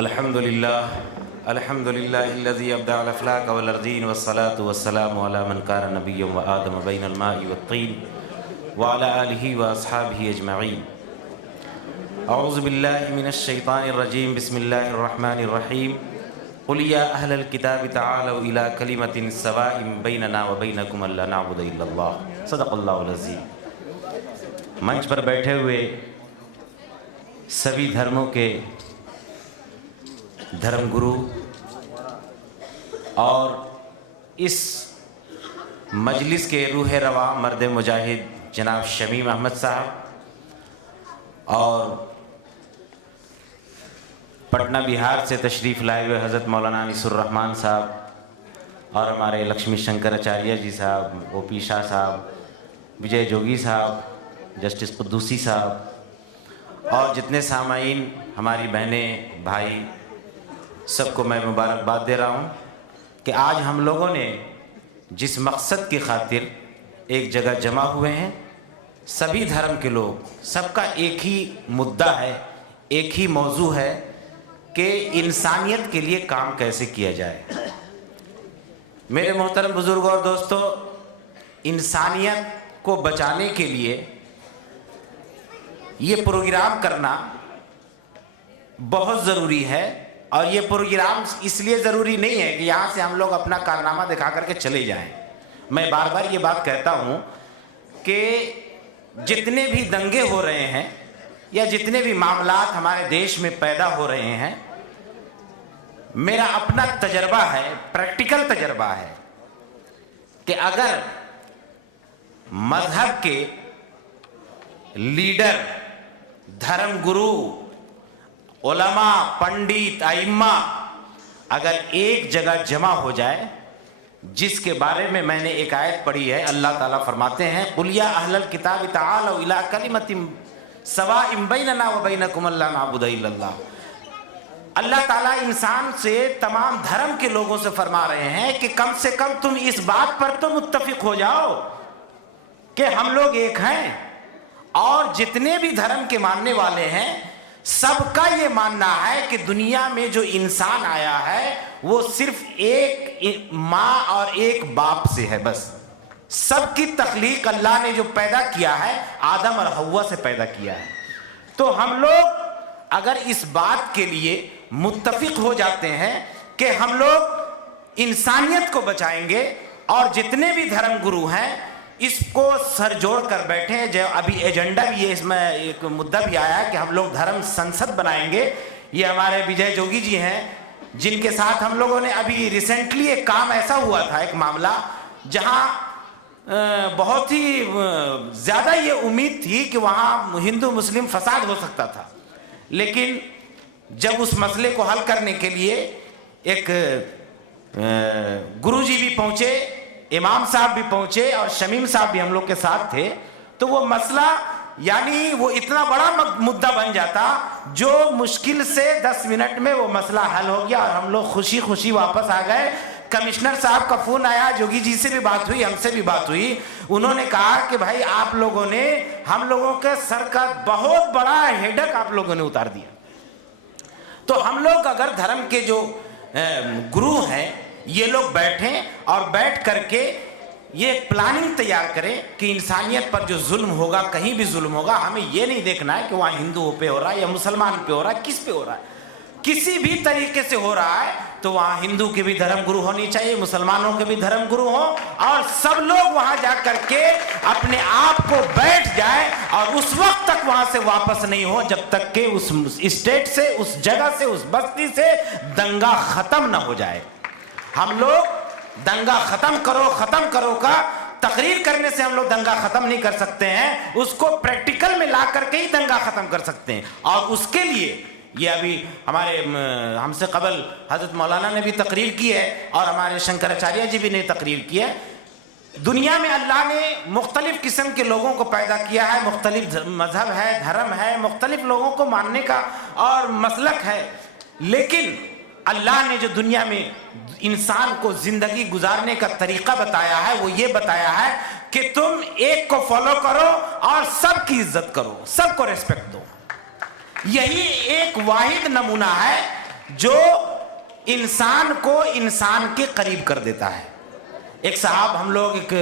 अल्हम्दुलिल्लाहिल्लज़ी अब्दअल अफ़लाक वल अर्दीन वस्सलातु वस्सलामु अला मन कान नबिय्यन व आदम बैनल माइ वत्तीन व अला आलिहि व अस्हाबिहि अजमईन। अऊज़ु बिल्लाहि मिनश शैतानिर रजीम। बिस्मिल्लाहिर रहमानिर रहीम। क़ुल या अहलल किताबि तआलू इला कलिमतिन सवाइन बैनना व बैनकुम अल्ला नअबुद इल्लल्लाह। सदक़ल्लाहुल अज़ीम। मंच पर बैठे हुए सभी धर्मों के धर्मगुरु और इस मजलिस के रूह रवा मर्द मुजाहिद जनाब शमीम अहमद साहब और पटना बिहार से तशरीफ़ लाए हुए हज़रत मौलाना अनीसुर्रहमान साहब और हमारे लक्ष्मी शंकर आचार्य जी साहब, ओपी शाह साहब, विजय जोगी साहब, जस्टिस कुद्दूसी साहब और जितने सामाईन, हमारी बहनें, भाई, सबको मैं मुबारकबाद दे रहा हूँ कि आज हम लोगों ने जिस मकसद की खातिर एक जगह जमा हुए हैं, सभी धर्म के लोग, सबका एक ही मुद्दा है, एक ही मौजू है कि इंसानियत के लिए काम कैसे किया जाए। मेरे मोहतरम बुजुर्गों और दोस्तों, इंसानियत को बचाने के लिए ये प्रोग्राम करना बहुत ज़रूरी है। और ये प्रोग्राम इसलिए ज़रूरी नहीं है कि यहाँ से हम लोग अपना कारनामा दिखा करके चले जाएं। मैं बार बार ये बात कहता हूँ कि जितने भी दंगे हो रहे हैं या जितने भी मामलात हमारे देश में पैदा हो रहे हैं, मेरा अपना तजर्बा है, प्रैक्टिकल तजर्बा है कि अगर मजहब के लीडर, धर्मगुरु, उलमा, पंडित, आइम्मा अगर एक जगह जमा हो जाए, जिसके बारे में मैंने एक आयत पढ़ी है, अल्लाह ताला फरमाते हैं कुल या अहलल किताबि तआलू इला कलिमतिन सवाइन बैनना व बैनकुम अल्ला नअबुद इल्लल्लाह। अल्लाह ताला इंसान से, तमाम धर्म के लोगों से फरमा रहे हैं कि कम से कम तुम इस बात पर तो मुत्तफिक हो जाओ कि हम लोग एक हैं। और जितने भी धर्म के मानने वाले हैं, सबका ये मानना है कि दुनिया में जो इंसान आया है वो सिर्फ एक माँ और एक बाप से है। बस सबकी तख्लीक अल्लाह ने जो पैदा किया है, आदम और हव्वा से पैदा किया है। तो हम लोग अगर इस बात के लिए मुत्तफिक हो जाते हैं कि हम लोग इंसानियत को बचाएंगे और जितने भी धर्मगुरु हैं इसको सर जोड़ कर बैठे हैं। जो अभी एजेंडा भी है, इसमें एक मुद्दा भी आया है कि हम लोग धर्म संसद बनाएंगे। ये हमारे विजय जोगी जी हैं, जिनके साथ हम लोगों ने अभी रिसेंटली एक काम ऐसा हुआ था, एक मामला जहां बहुत ही ज़्यादा ये उम्मीद थी कि वहां हिंदू मुस्लिम फसाद हो सकता था। लेकिन जब उस मसले को हल करने के लिए एक गुरुजी भी पहुंचे, इमाम साहब भी पहुंचे और शमीम साहब भी हम लोग के साथ थे, तो वो मसला यानी वो इतना बड़ा मुद्दा बन जाता जो मुश्किल से 10 मिनट में वो मसला हल हो गया और हम लोग खुशी खुशी वापस आ गए। कमिश्नर साहब का फोन आया, जोगी जी से भी बात हुई, हमसे भी बात हुई। उन्होंने कहा कि भाई आप लोगों ने हम लोगों के सर का बहुत बड़ा हेडक आप लोगों ने उतार दिया। तो हम लोग अगर धर्म के जो गुरु हैं, ये लोग बैठें और बैठ करके ये प्लानिंग तैयार करें कि इंसानियत पर जो जुल्म होगा, कहीं भी जुल्म होगा, हमें ये नहीं देखना है कि वहाँ हिंदुओं पे हो रहा है या मुसलमान पे हो रहा है, किस पे हो रहा है। किसी भी तरीके से हो रहा है तो वहाँ हिंदू के भी धर्मगुरु होनी चाहिए, मुसलमानों के भी धर्मगुरु हो और सब लोग वहाँ जा करके अपने आप को बैठ जाए और उस वक्त तक वहाँ से वापस नहीं हो जब तक कि उस स्टेट से, उस जगह से, उस बस्ती से दंगा खत्म ना हो जाए। हम लोग दंगा खत्म करो का तकरीर करने से हम लोग दंगा खत्म नहीं कर सकते हैं, उसको प्रैक्टिकल में ला करके ही दंगा खत्म कर सकते हैं। और उसके लिए ये अभी हमारे हमसे कबल हजरत मौलाना ने भी तकरीर की है और हमारे शंकराचार्य जी भी ने तकरीर की है। दुनिया में अल्लाह ने मुख्तलिफ किस्म के लोगों को पैदा किया है, मुख्तलिफ मजहब है, धर्म है, मुख्तलिफ लोगों को मानने का और मसलक है। लेकिन अल्लाह ने जो दुनिया में इंसान को जिंदगी गुजारने का तरीका बताया है, वो ये बताया है कि तुम एक को फॉलो करो और सबकी इज्जत करो, सबको रेस्पेक्ट दो। यही एक वाहिद नमूना है जो इंसान को इंसान के करीब कर देता है। एक साहब, हम लोग एक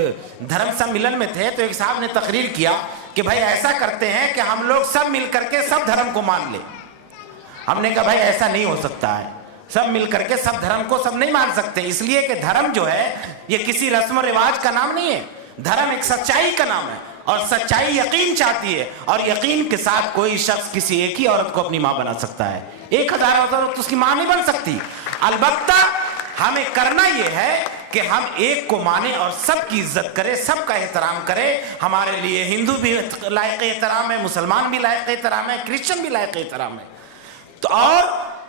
धर्म सम्मेलन में थे, तो एक साहब ने तकरीर किया कि भाई ऐसा करते हैं कि हम लोग सब मिल करके सब धर्म को मान ले। हमने कहा भाई ऐसा नहीं हो सकता है, सब मिल करके सब धर्म को सब नहीं मान सकते, इसलिए कि धर्म जो है ये किसी रस्म रिवाज का नाम नहीं है, धर्म एक सच्चाई का नाम है, और सच्चाई यकीन चाहती है, और यकीन के साथ कोई शख्स किसी एक ही औरत को अपनी मां बना सकता है, 1000 औरत तो उसकी मां नहीं बन सकती। अलबत्ता हमें करना यह है कि हम एक को माने और सबकी इज्जत करें, सबका एहतराम करें। हमारे लिए हिंदू भी लायक एहतराम है, मुसलमान भी लायक एहतराम है, क्रिश्चियन भी लायक एहतराम है। तो और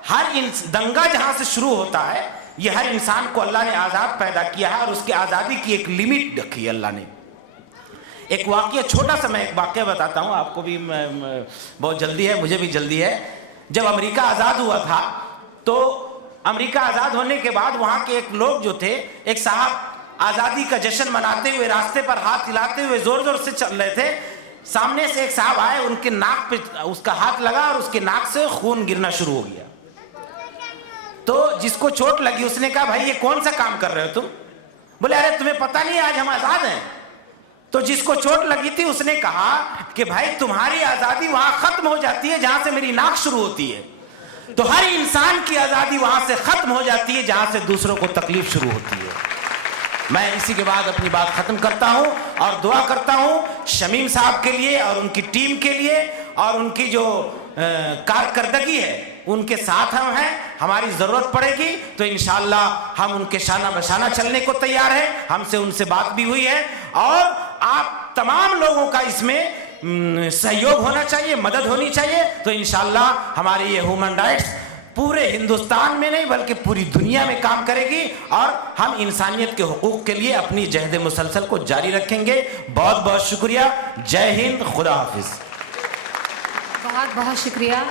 हर दंगा जहां से शुरू होता है, ये हर इंसान को अल्लाह ने आजाद पैदा किया है और उसकी आजादी की एक लिमिट रखी है अल्लाह ने। एक वाकया, छोटा सा मैं एक वाकया बताता हूं आपको भी, बहुत जल्दी है, मुझे भी जल्दी है। जब अमेरिका आजाद हुआ था, तो अमेरिका आजाद होने के बाद वहां के एक लोग जो थे, एक साहब आजादी का जश्न मनाते हुए रास्ते पर हाथ हिलाते हुए जोर जोर से चल रहे थे। सामने से एक साहब आए, उनके नाक पे उसका हाथ लगा और उसके नाक से खून गिरना शुरू हो गया। तो जिसको चोट लगी उसने कहा भाई ये कौन सा काम कर रहे हो तुम? बोले अरे तुम्हें पता नहीं आज हम आजाद हैं। तो जिसको चोट लगी थी उसने कहा कि भाई तुम्हारी आजादी वहां खत्म हो जाती है जहां से मेरी नाक शुरू होती है, तो हर इंसान की आजादी वहां से खत्म हो जाती है जहां से दूसरों को तकलीफ शुरू होती है। मैं इसी के बाद अपनी बात खत्म करता हूं और दुआ करता हूं शमीम साहब के लिए और उनकी टीम के लिए, और उनकी जो कारकर्दगी है उनके साथ हम हैं। हमारी जरूरत पड़ेगी तो इंशाअल्लाह हम उनके शाना बशाना चलने को तैयार हैं। हमसे उनसे बात भी हुई है, और आप तमाम लोगों का इसमें सहयोग होना चाहिए, मदद होनी चाहिए। तो इंशाअल्लाह हमारे ये ह्यूमन राइट्स पूरे हिंदुस्तान में नहीं बल्कि पूरी दुनिया में काम करेगी, और हम इंसानियत के हुकूक के लिए अपनी जहद मुसलसल को जारी रखेंगे। बहुत बहुत शुक्रिया। जय हिंद, खुदा हाफिज। बहुत बहुत शुक्रिया।